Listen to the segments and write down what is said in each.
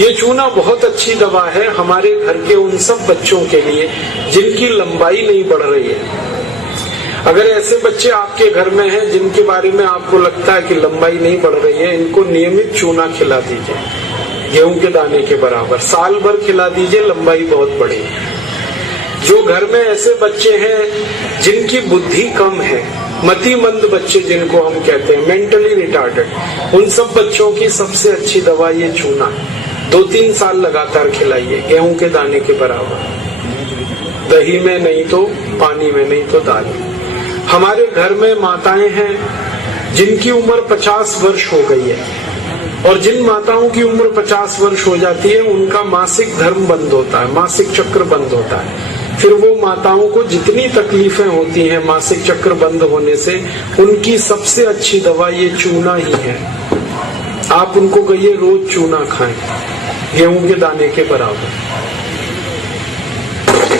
ये चूना बहुत अच्छी दवा है हमारे घर के उन सब बच्चों के लिए जिनकी लंबाई नहीं बढ़ रही है। अगर ऐसे बच्चे आपके घर में हैं जिनके बारे में आपको लगता है कि लंबाई नहीं बढ़ रही है, इनको नियमित चूना खिला दीजिए, गेहूं के दाने के बराबर, साल भर खिला दीजिए, लंबाई बहुत बढ़ेगी। जो घर में ऐसे बच्चे हैं जिनकी बुद्धि कम है, मतिमंद बच्चे जिनको हम कहते हैं, मेंटली रिटार्डेड, उन सब बच्चों की सबसे अच्छी दवा ये चूना। 2-3 साल लगातार खिलाइए, गेहूं के दाने के बराबर, दही में नहीं तो पानी में, नहीं तो दाल में। हमारे घर में माताएं हैं जिनकी उम्र 50 वर्ष हो गई है, और जिन माताओं की उम्र 50 वर्ष हो जाती है उनका मासिक धर्म बंद होता है, मासिक चक्र बंद होता है। फिर वो माताओं को जितनी तकलीफें होती हैं मासिक चक्र बंद होने से, उनकी सबसे अच्छी दवा ये चूना ही है। आप उनको कहिए रोज चूना खाएं, गेहूं के दाने के बराबर।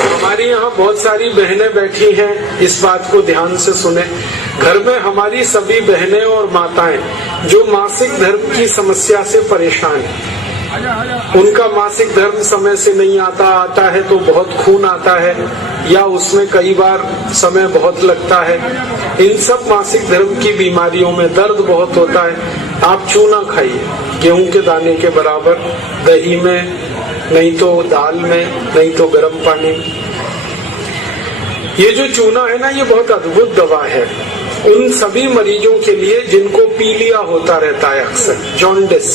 हमारी यहाँ बहुत सारी बहनें बैठी हैं, इस बात को ध्यान से सुने। घर में हमारी सभी बहनें और माताएं जो मासिक धर्म की समस्या से परेशान हैं, उनका मासिक धर्म समय से नहीं आता है तो बहुत खून आता है, या उसमें कई बार समय बहुत लगता है। इन सब मासिक धर्म की बीमारियों में दर्द बहुत होता है। आप चूना खाइए, गेहूं के दाने के बराबर, दही में, नहीं तो दाल में, नहीं तो गर्म पानी में। ये जो चूना है ना, ये बहुत अद्भुत दवा है उन सभी मरीजों के लिए जिनको पीलिया होता रहता है, अक्सर जॉन्डिस।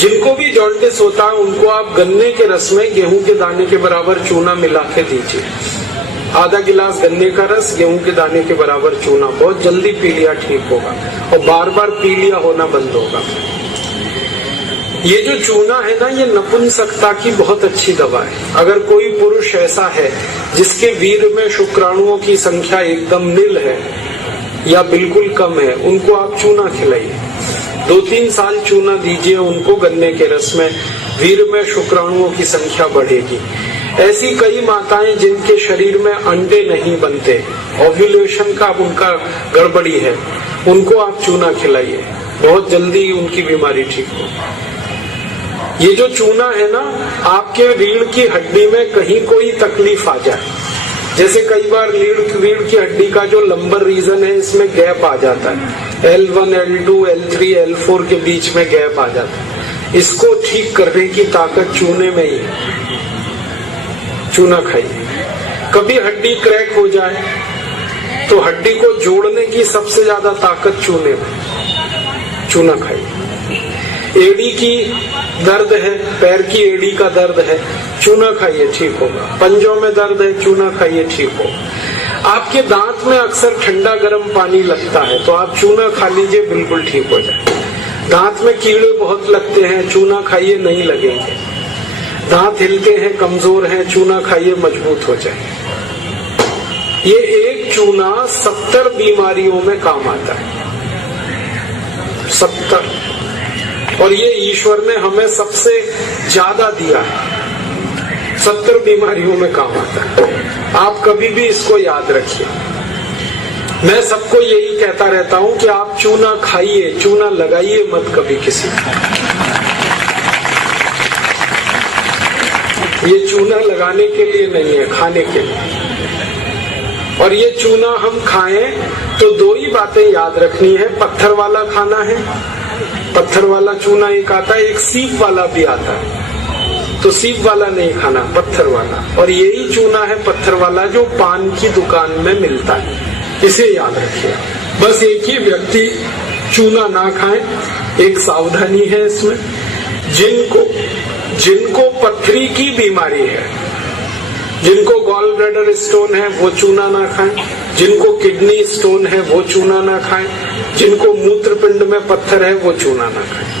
जिनको भी जॉन्डिस होता है उनको आप गन्ने के रस में गेहूं के दाने के बराबर चूना मिला के दीजिए। आधा गिलास गन्ने का रस, गेहूं के दाने के बराबर चूना, बहुत जल्दी पीलिया ठीक होगा और बार बार पीलिया होना बंद होगा। ये जो चूना है ना, ये नपुंसकता की बहुत अच्छी दवा है। अगर कोई पुरुष ऐसा है जिसके वीर्य में शुक्राणुओं की संख्या एकदम नील है या बिल्कुल कम है, उनको आप चूना खिलाइए। 2-3 साल चूना दीजिए उनको गन्ने के रस में, वीर्य में शुक्राणुओं की संख्या बढ़ेगी। ऐसी कई माताएं जिनके शरीर में अंडे नहीं बनते, ओव्यूलेशन का उनका गड़बड़ी है, उनको आप चूना खिलाइए, बहुत जल्दी उनकी बीमारी ठीक हो। ये जो चूना है ना, आपके रीढ़ की हड्डी में कहीं कोई तकलीफ आ जाए, जैसे कई बार रीढ़ की हड्डी का जो लंबर रीजन है इसमें गैप आ जाता है, L1, L2, L3, L4 के बीच में गैप आ जाता है, इसको ठीक करने की ताकत चूने में ही है। चूना खाइए। कभी हड्डी क्रैक हो जाए तो हड्डी को जोड़ने की सबसे ज्यादा ताकत चूने में, चूना खाइए। एड़ी की दर्द है, पैर की एड़ी का दर्द है, चूना खाइए, ठीक होगा। पंजों में दर्द है, चूना खाइए, ठीक होगा। आपके दांत में अक्सर ठंडा गर्म पानी लगता है तो आप चूना खा लीजिए, बिल्कुल ठीक हो जाए। दांत में कीड़े बहुत लगते हैं, चूना खाइए, नहीं लगेंगे। दांत हिलते हैं, कमजोर हैं, चूना खाइए, मजबूत हो जाए। ये एक चूना 70 बीमारियों में काम आता है, 70। और ये ईश्वर ने हमें सबसे ज्यादा दिया है, 70 बीमारियों में काम आता है। आप कभी भी इसको याद रखिए। मैं सबको यही कहता रहता हूं कि आप चूना खाइए, चूना लगाइए मत कभी किसी को। ये चूना लगाने के लिए नहीं है, खाने के लिए। और ये चूना हम खाएं तो 2 ही बातें याद रखनी है। पत्थर वाला खाना है, पत्थर वाला चूना एक आता है, एक सीप वाला भी आता है, तो सीप वाला नहीं खाना, पत्थर वाला। और यही चूना है पत्थर वाला जो पान की दुकान में मिलता है, इसे याद रखिए। बस एक ही व्यक्ति चूना ना खाए, एक सावधानी है इसमें। जिनको पथरी की बीमारी है, जिनको गॉल ब्लैडर स्टोन है, वो चूना ना खाएं। जिनको किडनी स्टोन है वो चूना ना खाएं। जिनको मूत्रपिंड में पत्थर है वो चूना ना खाएं।